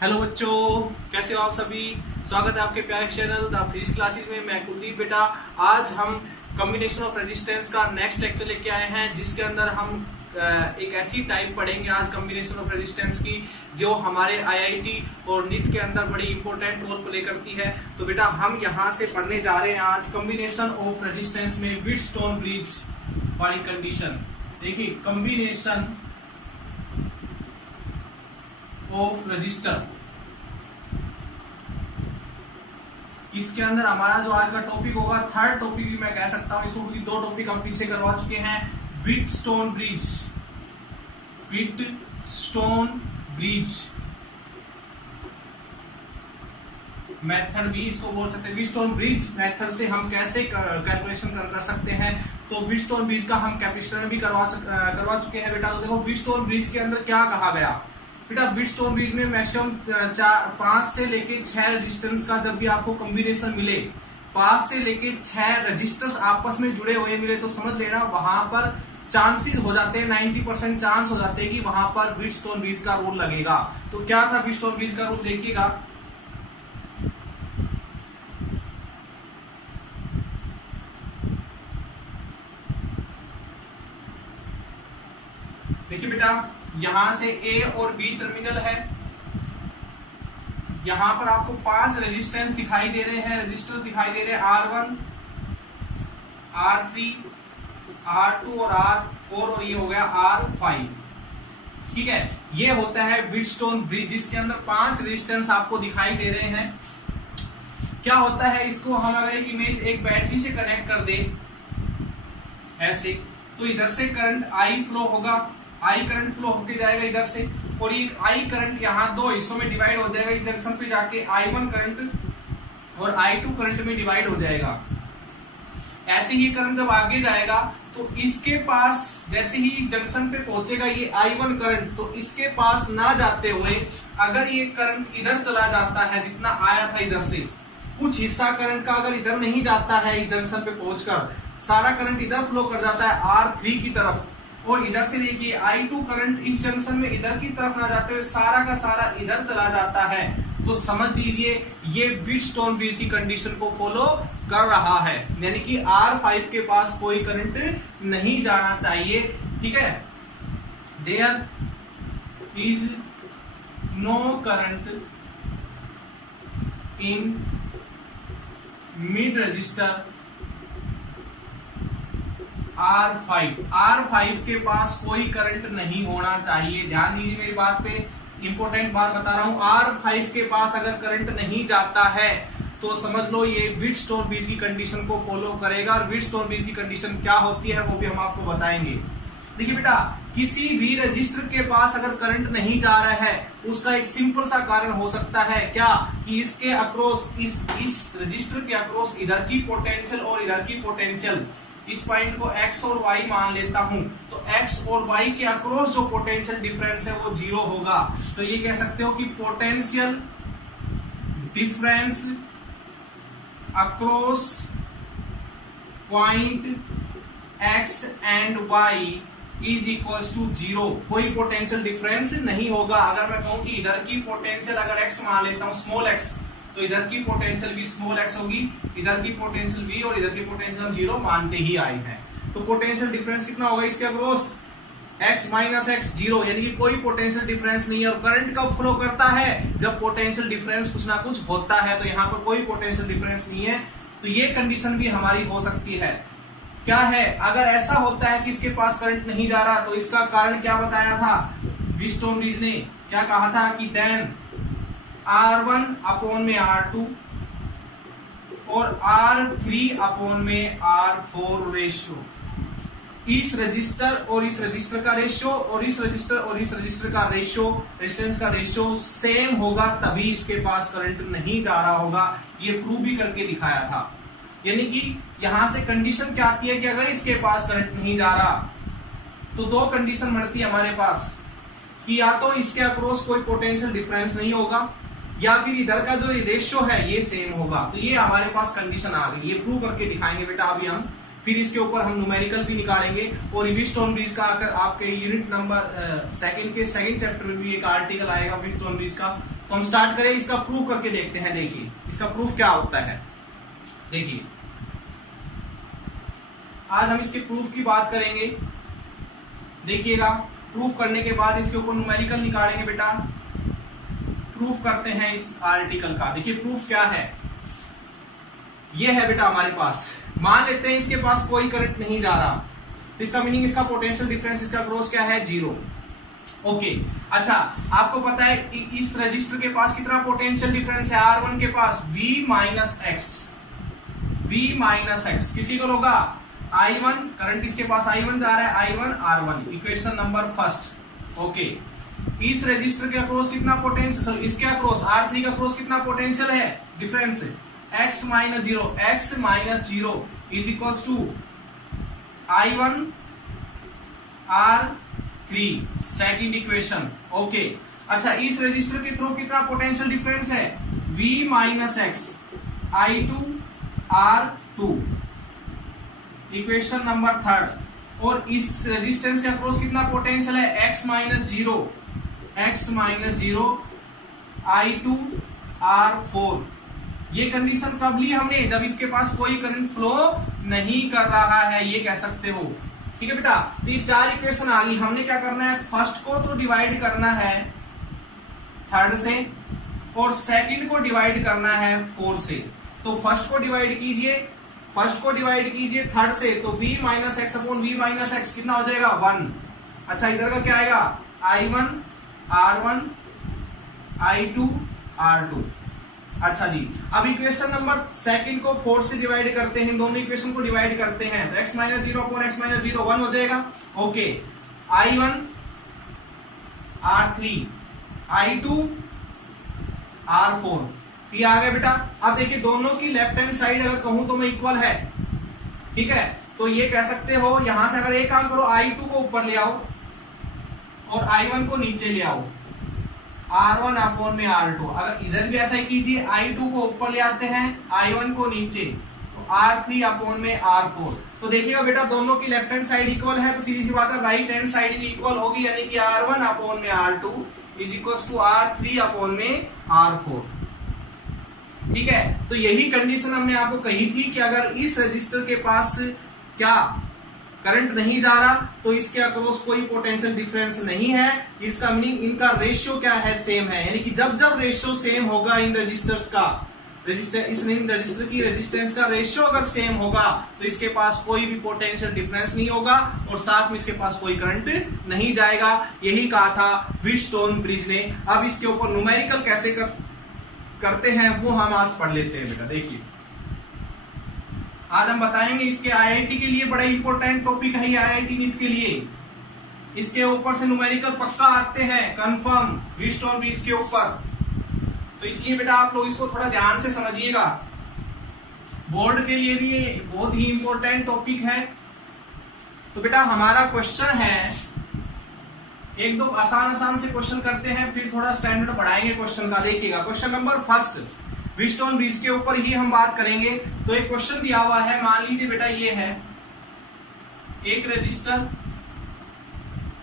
Hello बच्चों, कैसे हो आप सभी। स्वागत है आपके प्यारे चैनल द फिजिक्स क्लासेस में। मैं कुलदीप बेटा। आज हम कॉम्बिनेशन ऑफ रेजिस्टेंस का नेक्स्ट लेक्चर लेके आए हैं, जिसके अंदर हम एक ऐसी टाइप पढ़ेंगे आज कॉम्बिनेशन ऑफ रेजिस्टेंस की जो हमारे आईआईटी और नीट के अंदर बड़ी इंपॉर्टेंट रोल प्ले करती है। तो बेटा हम यहाँ से पढ़ने जा रहे हैं आज कॉम्बिनेशन ऑफ रेजिस्टेंस में व्हीटस्टोन ब्रिज वाली कंडीशन। देखिए, कॉम्बिनेशन ऑफ रजिस्टर, इसके अंदर हमारा जो आज का टॉपिक होगा थर्ड टॉपिक भी मैं कह सकता हूं इसको, क्योंकि दो टॉपिक हम पीछे करवा चुके हैं। Wheatstone bridge, Wheatstone bridge method भी इसको बोल सकते हैं। व्हीटस्टोन ब्रिज मेथड से हम कैसे कैलकुलेशन कर सकते हैं। तो व्हीटस्टोन ब्रिज का हम कैपेसिटर भी करवा चुके हैं बेटा। तो देखो, व्हीटस्टोन ब्रिज के अंदर क्या कहा गया बेटा। व्हीटस्टोन ब्रिज में मैक्सिमम 5 से लेके 6 रेजिस्टेंस का जब भी आपको कॉम्बिनेशन मिले, 5 से लेके 6 रेजिस्टेंस आपस में जुड़े हुए मिले, तो समझ लेना वहां पर चांसेस हो जाते हैं, 90% चांस हो जाते हैं कि वहां पर व्हीटस्टोन ब्रिज का रूल लगेगा। तो क्या था व्हीटस्टोन ब्रिज का रूल, देखिएगा। देखिए बेटा, यहां से ए और बी टर्मिनल है। यहां पर आपको 5 रेजिस्टेंस दिखाई दे रहे हैं, रजिस्टर दिखाई दे रहे हैं R1, R3, R2 और R4, और ये हो गया R5। ठीक है, ये होता है व्हीटस्टोन ब्रिज, जिसके अंदर 5 रेजिस्टेंस आपको दिखाई दे रहे हैं। क्या होता है, इसको हम अगर एक इमेज एक बैटरी से कनेक्ट कर दे ऐसे, तो इधर से करंट I फ्लो होगा, आई करंट फ्लो होके जाएगा इधर से, और ये आई करंट यहाँ 2 हिस्सों में डिवाइड हो जाएगा। इस जंक्शन पे जाके I1 करंट और I2 करंट में डिवाइड हो जाएगा। ऐसे ही करंट जब आगे जाएगा तो इसके पास जैसे ही जंक्शन पे पहुंचेगा ये I1 करंट, तो इसके पास ना जाते हुए अगर ये करंट इधर चला जाता है, जितना आया था इधर से, कुछ हिस्सा करंट का अगर इधर नहीं जाता है, इस जंक्शन पे पहुंचकर सारा करंट इधर फ्लो कर जाता है R3 की तरफ, और इधर से देखिए I2 करंट इस जंक्शन में इधर की तरफ ना जाते हुए सारा का सारा इधर चला जाता है। तो समझ लीजिए ये व्हीटस्टोन ब्रिज की कंडीशन को फॉलो कर रहा है, यानी कि R5 के पास कोई करंट नहीं जाना चाहिए। ठीक है, there is no current in mid register R5 के पास कोई करंट नहीं होना चाहिए। ध्यान दीजिए मेरी बात पे, इंपॉर्टेंट बात बता रहा हूं। R5 के पास अगर करंट नहीं जाता है तो समझ लो ये व्हीटस्टोन ब्रिज की कंडीशन को फॉलो करेगा। और व्हीटस्टोन ब्रिज की कंडीशन क्या होती है वो भी हम आपको बताएंगे। देखिए बेटा, किसी भी रजिस्टर के पास अगर करंट नहीं जा रहा है, उसका एक सिंपल सा कारण हो सकता है क्या, कि इसके अक्रॉस, इस रजिस्टर के अक्रॉस इधर की पोटेंशियल और इधर की पोटेंशियल, इस पॉइंट को x और y मान लेता हूं, तो x और y के अक्रॉस जो पोटेंशियल डिफरेंस है वो 0 होगा। तो ये कह सकते हो कि potential difference across point x and y is equal to 0। कोई पोटेंशियल डिफरेंस नहीं होगा। अगर मैं कहूं कि इधर की पोटेंशियल अगर x मान लेता हूं, स्मॉल x, तो इधर की पोटेंशियल भी स्मॉल x होगी, इधर की पोटेंशियल v, और इधर की पोटेंशियल हम 0 मानते ही आए हैं। तो पोटेंशियल डिफरेंस कितना होगा इसके अक्रॉस, x माइनस x 0, यानी कि कोई पोटेंशियल डिफरेंस नहीं है। और करंट कब फ्लो करता है, जब पोटेंशियल डिफरेंस कुछ ना कुछ होता है। तो यहाँ पर कोई पोटेंशियल डिफरेंस नहीं है, तो ये कंडीशन भी हमारी हो सकती है। क्या है, अगर ऐसा होता है कि इसके पास करंट नहीं जा रहा, तो इसका कारण क्या बताया था व्हीटस्टोन ब्रिज ने, क्या कहा था कि देन R1 अपॉन में R2 और R3 अपॉन में R4 रेशियो, इस रजिस्टर और इस रजिस्टर का रेशियो और इस रजिस्टर और इस रजिस्टर का रेशियो, रेजिस्टेंस का रेशियो सेम होगा, तभी इसके पास करंट नहीं जा रहा होगा। ये प्रूव भी करके दिखाया था। यानी कि यहां से कंडीशन क्या आती है कि अगर इसके पास करंट नहीं जा रहा, तो 2 कंडीशन बनती है हमारे पास, कि या तो इसके अक्रॉस कोई पोटेंशियल डिफरेंस नहीं होगा, या फिर इधर का जो रेशियो है ये सेम होगा। तो ये हमारे पास कंडीशन आ गई, ये प्रूव करके दिखाएंगे बेटा अभी हम। फिर इसके ऊपर हम न्यूमेरिकल भी निकालेंगे। और व्हीटस्टोन ब्रिज का आपके यूनिट नंबर सेकंड चैप्टर में भी एक आर्टिकल आएगा व्हीटस्टोन ब्रिज का। तो हम स्टार्ट करें, इसका प्रूफ करके देखते हैं। देखिए इसका प्रूफ क्या होता है। देखिए आज हम इसके प्रूफ की बात करेंगे। देखिएगा, प्रूफ करने के बाद इसके ऊपर न्यूमेरिकल निकालेंगे बेटा। प्रूफ करते हैं इस आर्टिकल का। देखिए प्रूफ क्या है, ये है बेटा हमारे पास। मान लेते हैं इसके पास कोई करंट नहीं जा रहा, इसका मीनिंग इसका पोटेंशियल डिफरेंस, इसका क्रॉस क्या है, 0। ओके, अच्छा आपको पता है इस रजिस्टर के पास कितना पोटेंशियल डिफरेंस है, R1 के पास V माइनस एक्स। किसी को होगा I1, करंट इसके पास I1 जा रहा है, I1 R1, equation number first. Okay, इस रजिस्टर के अक्रॉस कितना पोटेंशियल, सॉरी इसके अक्रॉस R3 का अक्रॉस कितना पोटेंशियल है, difference x minus zero is equals to I1 R3, second equation. Okay, अच्छा इस रजिस्टर के थ्रू कितना पोटेंशियल डिफरेंस है, V minus x, I2 R2, equation number third. और इस रेजिस्टेंस के अक्रॉस कितना पोटेंशियल है, x minus zero I2 R4। ये कंडीशन कब ली हमने, जब इसके पास कोई करंट फ्लो नहीं कर रहा है, ये कह सकते हो। ठीक है बेटा, तो ये 4 इक्वेशन आ गई। हमने क्या करना है, फर्स्ट को तो डिवाइड करना है थर्ड से, और सेकंड को डिवाइड करना है 4 से। तो फर्स्ट को डिवाइड कीजिए थर्ड से, तो v minus x upon v minus x कितना हो जाएगा, 1। अच्छा इधर का क्या आएगा, I1 R1 I2 R2। अच्छा जी, अब इक्वेशन नंबर सेकंड को 4 से डिवाइड करते हैं, दोनों इक्वेशन को डिवाइड करते हैं, तो x minus zero upon x minus zero 1 हो जाएगा। Okay, I1 R3 I2 R4, ये आ गया बेटा। अब देखिए दोनों की लेफ्ट हैंड साइड अगर कहूं तो मैं इक्वल है, ठीक है, तो ये कह सकते हो यहां से अगर एक काम करो, I2 को ऊपर ले आओ और I1 को नीचे ले आओ, R1 अपॉन में R2। अगर इधर भी ऐसा ही कीजिए, I2 को ऊपर ले आते हैं, I1 को नीचे, तो R3 अपॉन में R4। तो देखिएगा बेटा दोनों की लेफ्ट हैंड साइड इक्वल है, तो सीधी सी बात है राइट हैंड साइड भी इक्वल होगी, यानी कि R1 अपॉन में R2 is equal to R3 upon में R4। ठीक है, तो यही कंडीशन हमने आपको कही थी कि अगर इस रजिस्टर के पास क्या करंट नहीं जा रहा, तो इसके अक्रॉस कोई पोटेंशियल डिफरेंस नहीं है। इसका मीनिंग इनका रेशियो क्या है, सेम है। यानी कि जब रेशियो सेम होगा इन रजिस्टर्स का, इस रजिस्टर की रेजिस्टेंस का रेशियो अगर सेम होगा, तो इसके पास कोई भी पोटेंशियल डिफरेंस नहीं होगा और साथ में इसके पास कोई करंट नहीं जाएगा। यही कहा था व्हीटस्टोन ब्रिज ने। अब इसके ऊपर न्यूमेरिकल कैसे करते हैं वो हम आज पढ़ लेते हैं बेटा। देखिए आज हम बताएंगे, इसके आईआईटी के लिए बड़ा इंपॉर्टेंट टॉपिक है, आईआईटी नीट के लिए इसके ऊपर से न्यूमेरिकल पक्का आते हैं कंफर्म व्हीटस्टोन ब्रिज के ऊपर। तो इसलिए बेटा आप लोग इसको थोड़ा ध्यान से समझिएगा, बोर्ड के लिए भी ये बहुत ही इंपॉर्टेंट टॉपिक है। तो बेटा हमारा क्वेश्चन है, एक दो आसान से क्वेश्चन करते हैं, फिर थोड़ा स्टैंडर्ड बढ़ाएंगे क्वेश्चन का। देखिएगा question number first, Wheatstone bridge के ऊपर ही हम बात करेंगे। तो एक क्वेश्चन दिया हुआ है, मान लीजिए बेटा ये है एक रजिस्टर,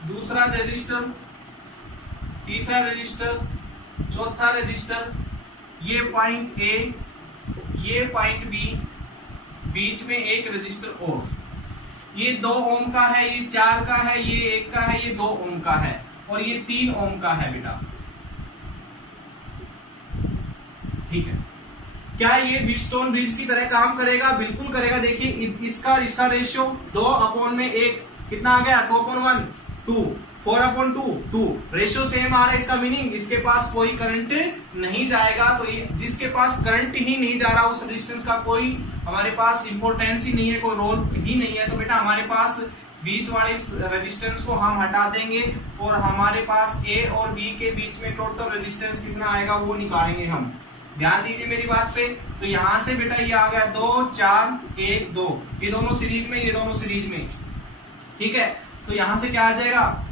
दूसरा रजिस्टर, तीसरा रजिस्टर, चौथा रजिस्टर, ये पॉइंट ए, ये पॉइंट बी, बीच में एक रजिस्टर और, ये 2 ओम का है, ये 4 का है, ये 1 का है, ये 2 ओम का है और ये 3 ओम का है बेटा। ठीक है, क्या ये व्हीटस्टोन ब्रिज की तरह काम करेगा? बिल्कुल करेगा। देखिए इसका रेशियो 2/1 कितना आ गया, 2/1 2, 4/2 2, रेशियो सेम आ रहा है। इसका मीनिंग इसके पास कोई करंट नहीं जाएगा। तो ये जिसके पास करंट ही नहीं जा रहा, उस रेजिस्टेंस का कोई हमारे पास इंपॉर्टेंस ही नहीं है, कोई रोल ही नहीं है। तो बेटा हमारे पास बीच वाले रेजिस्टेंस को हम हटा देंगे और हमारे पास ए और बी के बीच में टोटल रेजिस्टेंस कितना आएगा वो निकालेंगे हम। ध्यान दीजिए मेरी बात पे। तो यहां से बेटा ये आ गया 2 4 1 2, ये दोनों सीरीज में, ये दोनों सीरीज में। ठीक है, तो यहां से क्या आ जाएगा,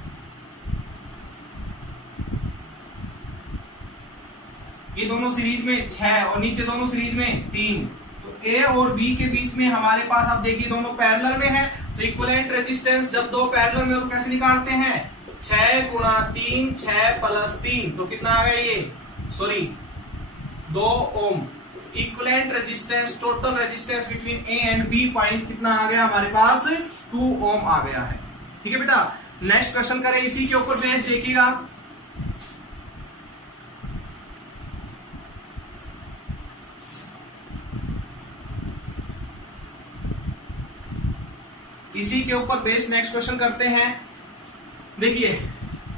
ये दोनों सीरीज में 6 और नीचे दोनों सीरीज में 3, तो ए और बी के बीच में हमारे पास, आप देखिए दोनों पैरेलल में है, तो इक्विवेलेंट रेजिस्टेंस जब दो पैरेलल में हो तो कैसे निकालते हैं, 6 गुणा 3, 6 प्लस 3, तो कितना आ गया ये, sorry 2 ohm. Equivalent resistance, total resistance between A and B point कितना आ गया हमारे पास, 2 ओम आ गया है। ठीक है बेटा, नेक्स्ट क्वेश्चन करें इसी के ऊपर बेस, देखिएगा इसी के ऊपर बेस नेक्स्ट क्वेश्चन करते हैं। देखिए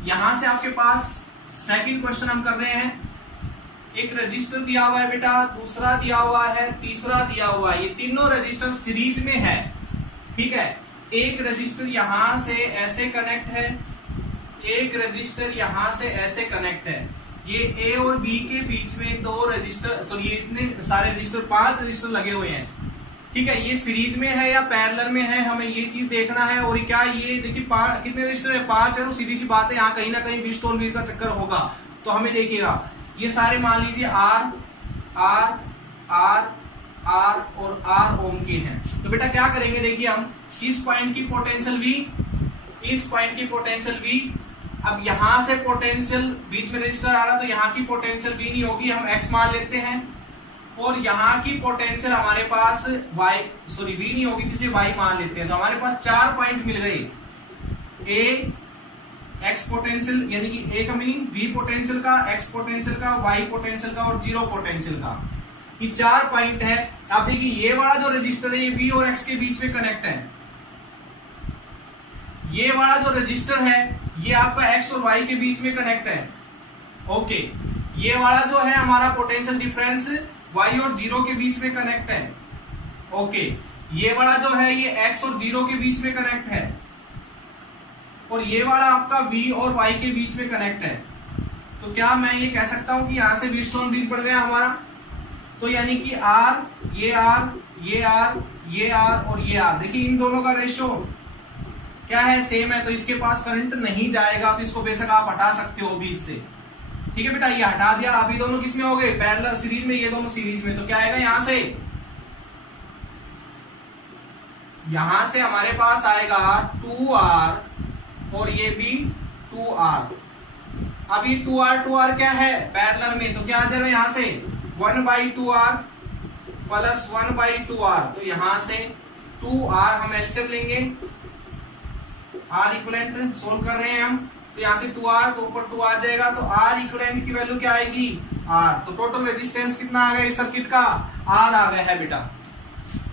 यहां से आपके पास सेकंड क्वेश्चन हम कर रहे हैं, एक रजिस्टर दिया हुआ है बेटा, दूसरा दिया हुआ है, तीसरा दिया हुआ है, ये तीनों रजिस्टर सीरीज में है। ठीक है, एक रजिस्टर यहां से ऐसे कनेक्ट है, एक रजिस्टर यहां से ऐसे कनेक्ट है, ये ए और बी के बीच में दो रजिस्टर, सॉरी ये इतने सारे रजिस्टर, 5 रजिस्टर लगे हुए हैं। ठीक है, ये सीरीज में है या पैरेलल में है, हमें ये चीज देखना है। और क्या ये देखिए कितने रजिस्टर है, 5 है, तो सीधी सी बात है यहाँ कहीं ना कहीं व्हीटस्टोन ब्रिज का चक्कर होगा। तो हमें देखिएगा ये सारे मान लीजिए आर आर आर आर और आर ओम के हैं। तो बेटा क्या करेंगे, देखिए हम इस पॉइंट की पोटेंशियल V, इस पॉइंट की पोटेंशियल V, अब यहां से पोटेंशियल, बीच में रजिस्टर आ रहा तो यहाँ की पोटेंशियल V नहीं होगी, हम x मान लेते हैं, और यहाँ की पोटेंशियल हमारे पास y, सॉरी V नहीं होगी, इसलिए y मान लेते हैं। तो हमारे पास 4 पॉइंट मिल गए, a x पोटेंशियल, यानी कि a का मीनिंग v पोटेंशियल का, x पोटेंशियल का, y पोटेंशियल का और 0 पोटेंशियल का, ये 4 पॉइंट है। आप देखिए ये वाला जो रजिस्टर है ये v और x के बीच में कनेक्ट है, ये वाला जो रजिस्टर है ये आपका x और y के बीच में कनेक्ट है। ओके, ये वाला जो है हमारा पोटेंशियल डिफरेंस y और 0 के बीच में कनेक्ट है। ओके, ये वाला जो है ये x और 0 के बीच में कनेक्ट है, और ये वाला आपका v और y के बीच में कनेक्ट है। तो क्या मैं ये कह सकता हूं कि यहां से व्हीटस्टोन ब्रिज बन गया हमारा, तो यानी कि r, ये r, ये r, ये r और ये r, देखिए इन दोनों का रेशियो क्या है, सेम है, तो इसके पास करंट नहीं जाएगा, तो इसको बेशक आप हटा सकते हो बीच से। ठीक है बेटा, ये हटा दिया, अभी दोनों किसमें हो गए, पैरेलल सीरीज में, ये दोनों सीरीज में। तो क्या आएगा यहां से, यहां से हमारे पास आएगा 2r और ये भी 2r। अब ये 2r क्या है, पैरेलल में, तो क्या आ जाएगा यहां से 1/2r प्लस 1/2r, तो यहां से 2r हम एलसीएम लेंगे, r इक्विवेलेंट सोल्व कर रहे हैं हम, तो यहां से 2r, तो ऊपर 2 आ जाएगा, तो r इक्विवेलेंट की वैल्यू क्या आएगी, r। तो टोटल रेजिस्टेंस कितना आ गया इस सर्किट का, r आ गया है बेटा।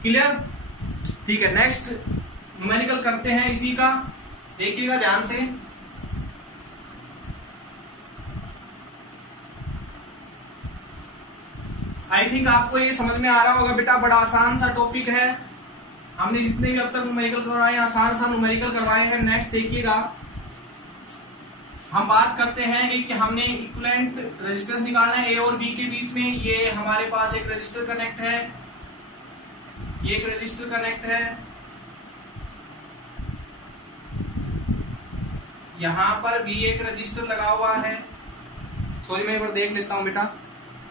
क्लियर, ठीक है। नेक्स्ट न्यूमेरिकल करते हैं इसी का, देखिएगा ध्यान से। आई थिंक आपको ये समझ में आ रहा होगा बेटा, बड़ा आसान सा टॉपिक है, हमने जितने भी अब तक न्यूमेरिकल करवाए आसान सा न्यूमेरिकल करवाए हैं। नेक्स्ट देखिएगा, हम बात करते हैं कि हमने इक्विवेलेंट रेजिस्टेंस निकालना है ए और बी के बीच में। ये हमारे पास एक रजिस्टर कनेक्ट है, ये एक रजिस्टर कनेक्ट है, यहां पर भी एक रजिस्टर लगा हुआ है, सॉरी मैं एक बार देख लेता हूं बेटा,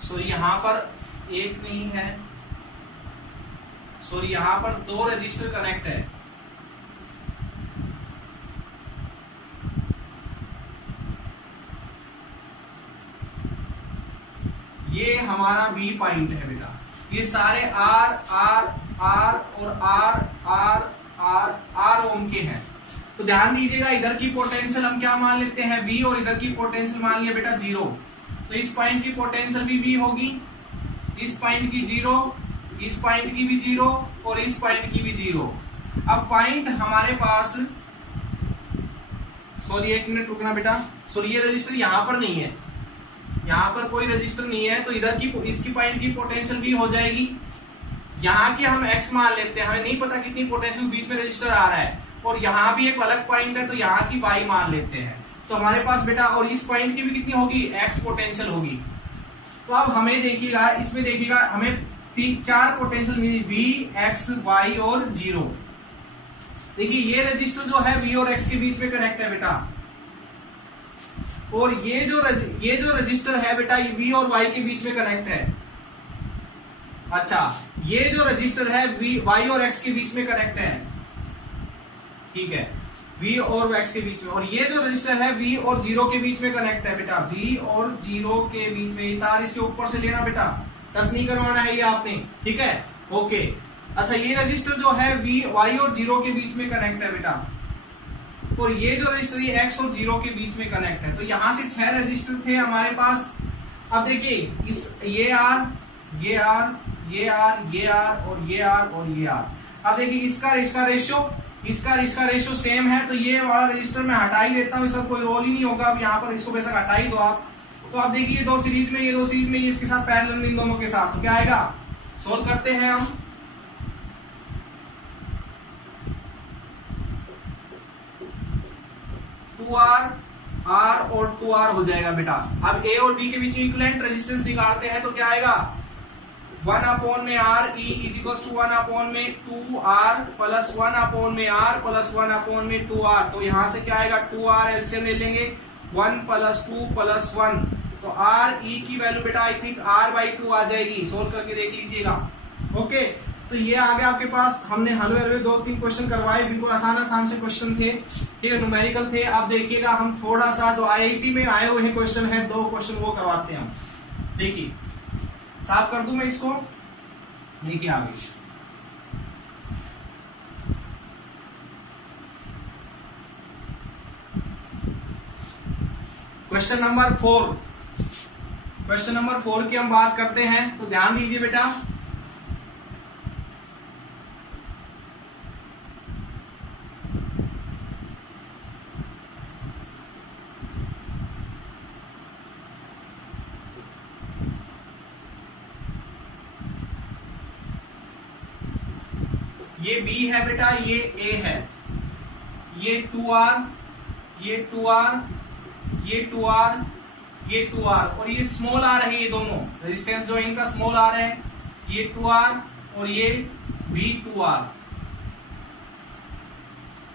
सॉरी यहां पर एक नहीं है, सॉरी यहां पर 2 रजिस्टर कनेक्ट है। ये हमारा बी पॉइंट है बेटा, ये सारे आर आर आर और आर आर आर आर ओम के हैं। तो ध्यान दीजिएगा, इधर की पोटेंशियल हम क्या मान लेते हैं, V, और इधर की पोटेंशियल मान लिया बेटा 0। तो इस पॉइंट की पोटेंशियल भी V होगी, इस पॉइंट की 0, इस पॉइंट की भी 0 और इस पॉइंट की भी 0। अब पॉइंट हमारे पास, सॉरी एक मिनट रुकना बेटा, सॉरी ये रजिस्टर यहां पर नहीं है, यहां पर कोई रजिस्टर नहीं है, तो इधर की इसकी पॉइंट की पोटेंशियल भी हो जाएगी। यहाँ की हम x मान लेते हैं, हमें नहीं पता कितनी पोटेंशियल बीच में रजिस्टर आ रहा है, और यहाँ भी एक अलग पॉइंट है, तो यहाँ की y मान लेते हैं। तो हमारे पास बेटा, और इस पॉइंट की भी कितनी होगी, x पोटेंशियल होगी। तो अब हमें देखिएगा, इसमें देखिएगा हमें 4 पोटेंशियल मिली, v, x, y और 0। देखिए ये रजिस्टर जो है v और x के बीच में कनेक्ट है बेटा, और ये जो रजिस्टर है बेटा ये v और y के बीच में कनेक्ट है। अच्छा, ये जो रजिस्टर है वाई और एक्स के बीच में कनेक्ट है, ठीक है, V और x के बीच में, और ये जो रजिस्टर है V और 0 के बीच में कनेक्ट है बेटा, V और 0 के बीच में। ये तार इसके ऊपर से लेना बेटा, टच नहीं करवाना है ये आपने, ठीक है, ओके। अच्छा, ये रजिस्टर जो है y और 0 के बीच में कनेक्ट है बेटा, और ये जो रजिस्टर ये x और 0 के बीच में कनेक्ट है। तो यहां से 6 रजिस्टर थे हमारे पास। अब देखिए इस ये R, ये R, ये R, ये R और ये R और ये R। अब देखिए इसका रेशियो सेम है, तो ये वाला रजिस्टर मैं हटा ही देता हूँ, इसका कोई रोल ही नहीं होगा। अब यहाँ पर इसको बेशक हटा ही दो आप। तो आप देखिए ये दो सीरीज में, ये इसके साथ पैरेलल में, इन दोनों के साथ, तो क्या आएगा, सोल्व करते हैं हम। R और 2R हो जाएगा बेटा। अब A और B के बीच में इक्विवेलेंट रेजिस्टेंस निकालते हैं, तो क्या आएगा, 1/R E is equals to 1/में 2R प्लस 1/में R प्लस 1/में 2R। तो यहां से क्या आएगा, 2R एलसीएम ले लेंगे, 1 प्लस 2 प्लस 1, तो R E की वैल्यू बेटा आई थिंक R/2 आ जाएगी। सोल्व करके देख लीजिएगा, ओके। तो ये आ गया आपके पास। हमने हलवे 2-3 क्वेश्चन करवाए, बिल्कुल आसान से क्वेश्चन थे, ठीक है, न्यूमेरिकल थे। अब देखिएगा हम थोड़ा सा जो IIT में आए हुए हैं क्वेश्चन है, 2 क्वेश्चन वो करवाते हैं हम। देखिए साफ कर दूं मैं इसको, देखिए आगे क्वेश्चन नंबर 4 की हम बात करते हैं, तो ध्यान दीजिए बेटा। ये B है बेटा, ये A है, ये 2R, ये 2R, ये 2R, ये 2R और ये स्मॉल R है। ये दोनों रेजिस्टेंस जो इनका स्मॉल R है, ये 2R और ये भी 2R।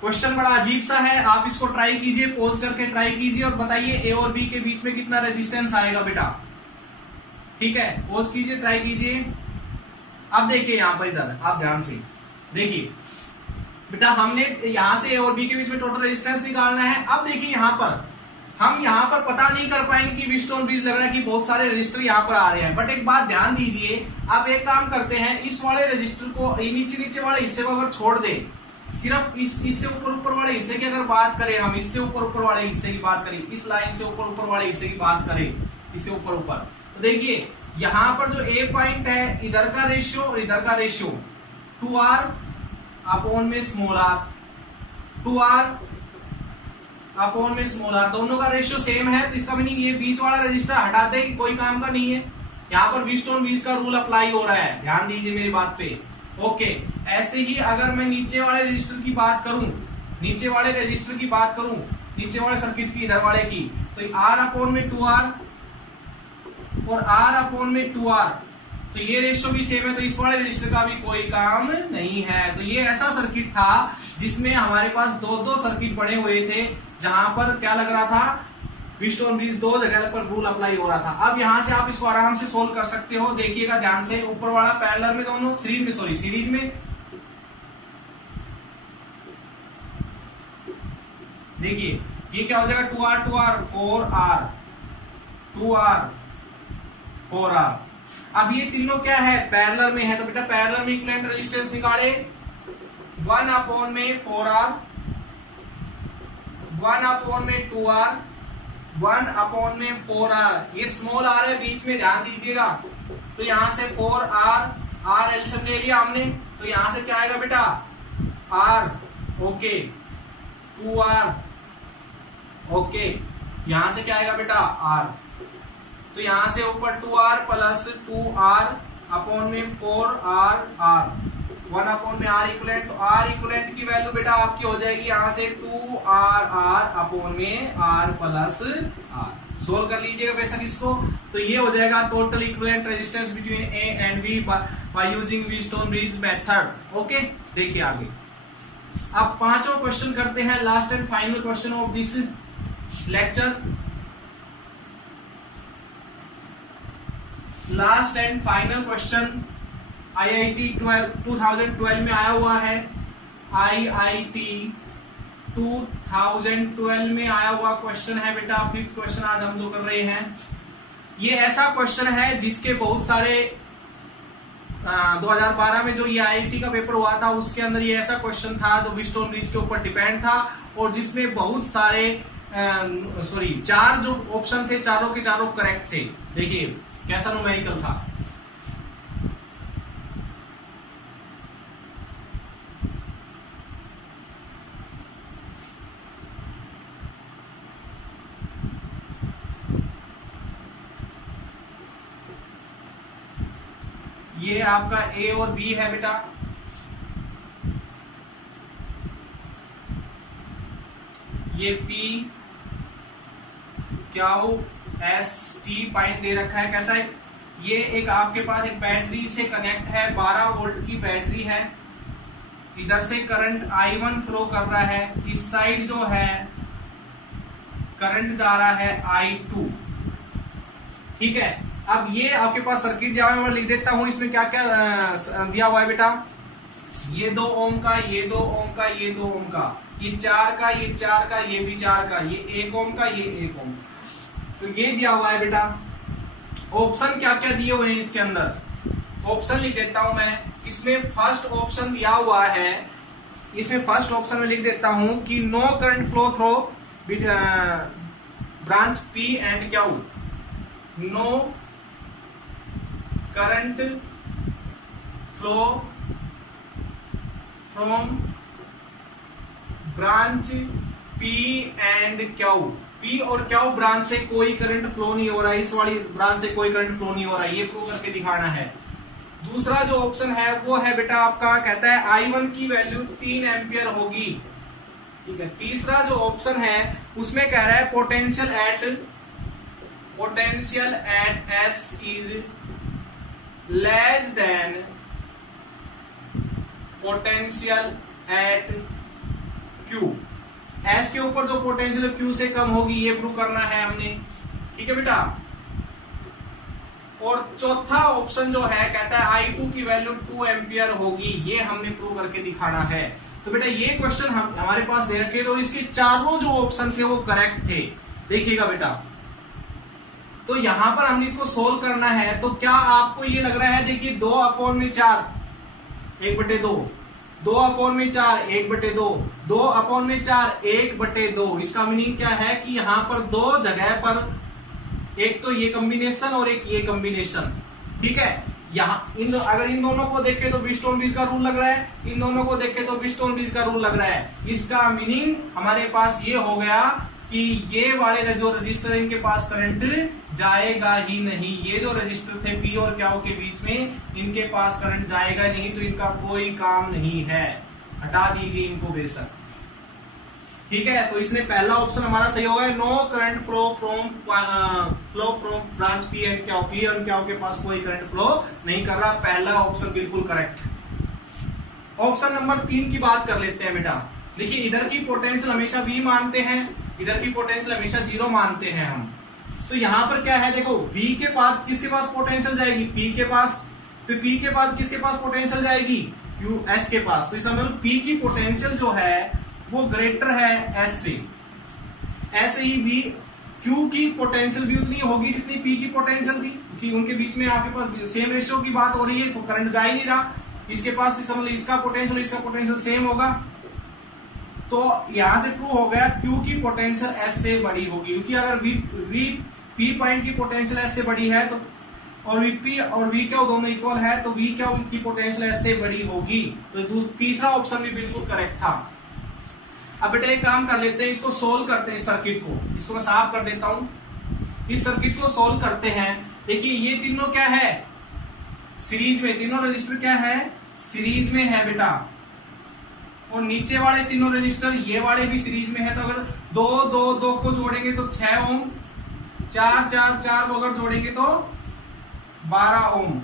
क्वेश्चन बड़ा अजीब सा है, आप इसको ट्राई कीजिए, पॉज करके ट्राई कीजिए और बताइए A और B के बीच में कितना रेजिस्टेंस आएगा बेटा, ठीक है। पॉज कीजिए, ट्राई कीजिए। अब देखिए यहां पर, इधर आप ध्यान से देखिए बेटा, हमने यहां से A और B के बीच में टोटल रेजिस्टेंस निकालना है। अब देखिए हम यहाँ पर पता नहीं कर पाएंगे कि व्हीटस्टोन ब्रिज लग रहा है कि बहुत सारे रजिस्टर यहाँ पर आ रहे हैं, बट एक बात ध्यान दीजिए, आप एक काम करते हैं, इस वाले रजिस्टर को, नीचे वाले हिस्से को अगर छोड़ दे, सिर्फ इससे ऊपर वाले हिस्से की अगर बात करें, हम इससे ऊपर वाले हिस्से की बात करें, इस लाइन से ऊपर वाले हिस्से की बात करें, इससे ऊपर, तो देखिए यहाँ पर जो A पॉइंट है, इधर का रेशियो और इधर का रेशियो 2R अपॉन में स्मॉल r, 2R अपॉन में स्मॉल r, दोनों का रेशियो सेम है। तो इसका मीनिंग ये बीच वाला रजिस्टर हटा दे, कोई काम का नहीं है। यहाँ पर व्हीटस्टोन ब्रिज का रूल अप्लाई हो रहा है, ध्यान दीजिए मेरी बात पे, ओके। ऐसे ही अगर मैं नीचे वाले रजिस्टर की बात करूं, नीचे वाले सर्किट की, इधर वाले की, तो R अपॉन में 2R और R अपॉन में 2R, तो ये रेशियो भी सेम है, तो इस वाले रजिस्टर का भी कोई काम नहीं है। तो ये ऐसा सर्किट था जिसमें हमारे पास दो सर्किट बने हुए थे, जहां पर क्या लग रहा था, व्हीटस्टोन ब्रिज 2 जगह पर रूल अप्लाई हो रहा था। अब यहां से आप इसको आराम से सोल्व कर सकते हो, देखिएगा ध्यान से, ऊपर वाला पैरेलल में, दोनों सीरीज में, देखिए ये क्या हो जाएगा, 2R 4R, 2R 4R। अब ये तीनों क्या है, पैरेलल में है, तो बेटा पैरेलल में इक्विवेलेंट रेजिस्टेंस निकाले, 1 अपॉन में 4R, 1 अपॉन में 2R, 1 अपॉन में 4R। ये स्मॉल r है बीच में, ध्यान दीजिएगा। तो यहां से 4R एलसीएम ले लिया हमने, तो यहां से क्या आएगा बेटा, R, ओके, 2R, ओके, यहां से क्या आएगा बेटा, R। तो यहां से ऊपर 2R प्लस 2R अपॉन में 4R, 1 अपॉन में R इक्विवेलेंट, तो R इक्विवेलेंट की वैल्यू बेटा आपकी हो जाएगी यहां से 2R अपॉन में R प्लस R। सोल्व कर लीजिएगा बेशक इसको, तो ये हो जाएगा total equivalent resistance between A and B by using Wheatstone bridge method, okay. देखिए आगे, अब 5वां क्वेश्चन करते हैं, last and final question of this lecture. Last and final question IIT 2012 में आया हुआ है, IIT 2012 में आया हुआ क्वेश्चन है बेटा। 5th क्वेश्चन आज हम जो कर रहे हैं, ये ऐसा क्वेश्चन है जिसके बहुत सारे 2012 में जो ये IIT का पेपर हुआ था उसके अंदर ये ऐसा क्वेश्चन था जो व्हीटस्टोन ब्रिज के ऊपर डिपेंड था और जिसमें बहुत सारे 4 जो ऑप्शन थे चारों के चारों करेक्ट थे। देखिए कैसा न्यूमेरिकल था। ये आपका A और B है बेटा। ये P Q S T point दे रखा है। कहता है ये एक आपके पास एक बैटरी से कनेक्ट है, 12 वोल्ट की बैटरी है। इधर से करंट I1 फ्लो कर रहा है, इस साइड जो है करंट जा रहा है I2। ठीक है, अब ये आपके पास सर्किट दिया हुआ है, मैं लिख देता हूं इसमें क्या क्या दिया हुआ है बेटा। ये 2 ओम का, ये 2 ओम का, ये 2 ओम का, ये 4 का, ये 4 का, ये भी 4 का, ये 1 ओम का, ये 1 ओम। तो ये दिया हुआ है बेटा। ऑप्शन क्या क्या दिए हुए हैं इसके अंदर, ऑप्शन लिख देता हूं मैं। इसमें फर्स्ट ऑप्शन दिया हुआ है, इसमें फर्स्ट ऑप्शन में लिख देता हूं कि no current flow through branch P and Q। No current flow from branch P and Q। P और Q ब्रांच से कोई करंट फ्लो नहीं हो रहा है, इस वाली ब्रांच से कोई करंट फ्लो नहीं हो रहा है, ये प्रूव करके दिखाना है। दूसरा जो ऑप्शन है वो है बेटा आपका, कहता है I1 की वैल्यू 3 एम्पियर होगी। ठीक है, तीसरा जो ऑप्शन है उसमें कह रहा है potential at S is less than potential at Q। S के ऊपर जो पोटेंशियल Q से कम होगी ये प्रूव करना है हमने। ठीक है बेटा। और चौथा ऑप्शन जो है कहता है I2 की वैल्यू 2 एम्पियर होगी, ये हमने प्रूव करके दिखाना है। तो बेटा ये क्वेश्चन हमारे पास दे रखे, तो इसके चारों जो ऑप्शन थे वो करेक्ट थे। देखिएगा बेटा, तो यहां पर हमने इसको सोल्व करना है। तो क्या आपको ये लग रहा है, देखिए 2/4 1/2, 2/4 1/2, 2/4 1/2। इसका मीनिंग क्या है कि यहां पर 2 जगह पर, एक तो ये कॉम्बिनेशन और एक ये कॉम्बिनेशन। ठीक है, यहाँ अगर इन दोनों को देखें तो व्हीटस्टोन ब्रिज का रूल लग रहा है, इन दोनों को देखें तो व्हीटस्टोन ब्रिज का रूल लग रहा है। इसका मीनिंग हमारे पास ये हो गया कि ये वाले जो रजिस्टर इनके पास करंट जाएगा ही नहीं। ये जो रजिस्टर थे P और Q के बीच में, इनके पास करंट जाएगा नहीं, तो इनका कोई काम नहीं है, हटा दीजिए इनको बेशक। ठीक है, तो इसमें पहला ऑप्शन हमारा सही होगा, no current flow from branch P and Q। P और Q के पास कोई करंट फ्लो नहीं कर रहा, पहला ऑप्शन बिल्कुल करेक्ट। ऑप्शन नंबर 3 की बात कर लेते हैं बेटा। देखिए इधर की पोटेंशियल हमेशा V मानते हैं, इधर की पोटेंशियल हमेशा 0 मानते हैं हम। तो यहां पर क्या है, देखो V के बाद किसके पास पोटेंशियल जाएगी, P के पास। फिर P के बाद किसके पास पोटेंशियल जाएगी, S के पास। तो इसका मतलब P की पोटेंशियल जो है वो ग्रेटर है S से। ऐसे ही V Q की पोटेंशियल भी उतनी होगी जितनी P की पोटेंशियल थी, क्योंकि उनके बीच में आपके पास सेम रेशियो की बात हो रही है, तो करंट जा ही नहीं रहा। इसके पास इसका मतलब इसका पोटेंशियल सेम होगा। तो यहां से प्रूव हो गया Q की पोटेंशियल S से बड़ी होगी, क्योंकि अगर P पॉइंट की पोटेंशियल S से बड़ी है तो और P और V Q दोनों इक्वल है, तो V Q की पोटेंशियल S से बड़ी होगी। तो तीसरा ऑप्शन भी बिल्कुल करेक्ट था। अब बेटा एक काम कर लेते हैं, इसको सोल्व करते हैं। इस सर्किट को, इसको मैं साफ कर देता हूं। इस सर्किट को सोल्व करते हैं। देखिए ये तीनों क्या है, सीरीज में, तीनों रजिस्टर क्या है, सीरीज में है बेटा। और नीचे वाले तीनों रजिस्टर ये वाले भी सीरीज में है। तो अगर 2 को जोड़ेंगे तो 6 ओम, 4 को अगर जोड़ेंगे तो 12 ओम।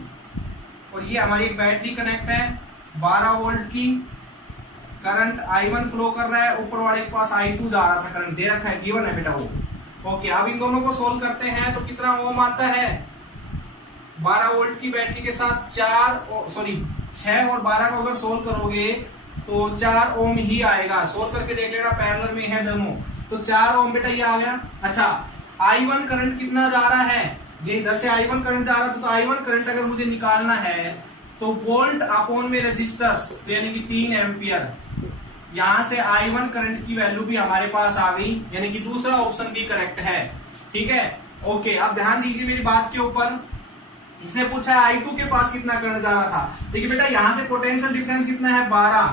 और ये हमारी बैटरी कनेक्ट है 12 वोल्ट की, करंट I1 फ्लो कर रहा है, ऊपर वाले के पास I2 जा रहा था, करंट दे रखा है, गिवन है बेटा वो। ओके, अब इन दोनों को सोल्व करते हैं तो कितना ओम आता है, 12 वोल्ट की बैटरी के साथ 6 और 12 को अगर सोल्व करोगे तो 4 ओम ही आएगा। सोल्व करके देख लेना, पैरेलल में है दोनों, तो 4 ओम बेटा ये आ गया। अच्छा I1 करंट कितना जा रहा है, ये इधर से I1 करंट जा रहा था, तो I1 करंट अगर मुझे निकालना है तो वोल्ट अपॉन में रेजिस्टर्स, तो यानी कि 3 एम्पियर। यहां से I1 करंट की वैल्यू भी हमारे पास आ गई, यानी कि दूसरा ऑप्शन भी करेक्ट है। ठीक है, ओके। अब ध्यान दीजिए मेरी बात के ऊपर, इसने पूछा है I2 के पास कितना करंट जा रहा था। देखिए बेटा यहां से पोटेंशियल डिफरेंस कितना है 12,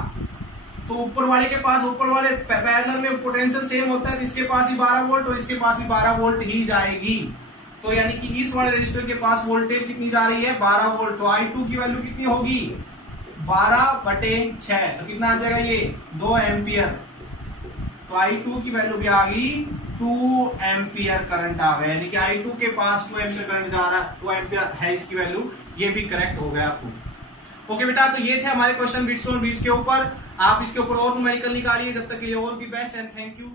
तो ऊपर वाले के पास, ऊपर वाले पैरेलल में पोटेंशियल सेम होता है, तो इसके पास भी 12 वोल्ट और इसके पास भी 12 वोल्ट ही जाएगी। तो यानी कि इस वाले रजिस्टर के पास वोल्टेज कितनी जा रही है 12 वोल्ट, तो I2 की वैल्यू कितनी होगी 12/6, तो कितना आ जाएगा ये 2 एम्पियर। तो I2 की वैल्यू भी आ गई 2 एम्पियर करंट आ गया, यानी कि I2 के पास 2 एम्पियर करंट जा रहा है, 2 एम्पियर है इसकी वैल्यू, ये भी करेक्ट हो गया आपको। ओके बेटा, तो ये थे हमारे क्वेश्चन बिट्स ऑन बीट्स के ऊपर। आप इसके ऊपर और न्यूमेरिकल निकालिए। जब तक के लिए all the best and thank you.